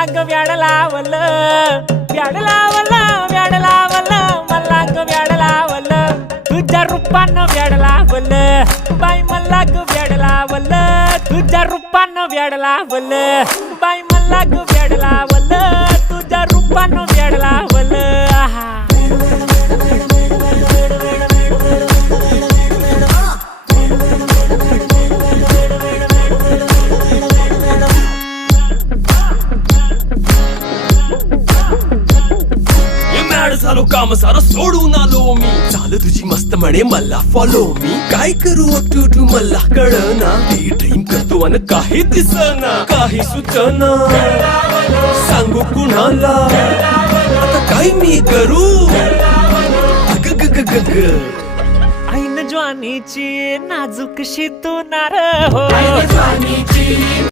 मला ग व्याड लावलं व्याड लावलं व्याड लावलं मला ग व्याड लावलं तुझ्या रूपानं व्याड लावलं बाई मला ग व्याड लावलं तुझ्या रूपानं व्याड लावलं बाई मला ग व्याड लावलं तुझ्या रूपानं व्याड लावलं आहा झालो काम सारं सोडून आलो मी चाल तुझी मस्त म्हणे मला फॉलो मी काय करू टू मला कळना ड्रीम करतो आणि काही दिसना काही सुचना सांगू कुणाला आता काय मी करू ऐन ज्वानीची नाजूकशी तू नार हो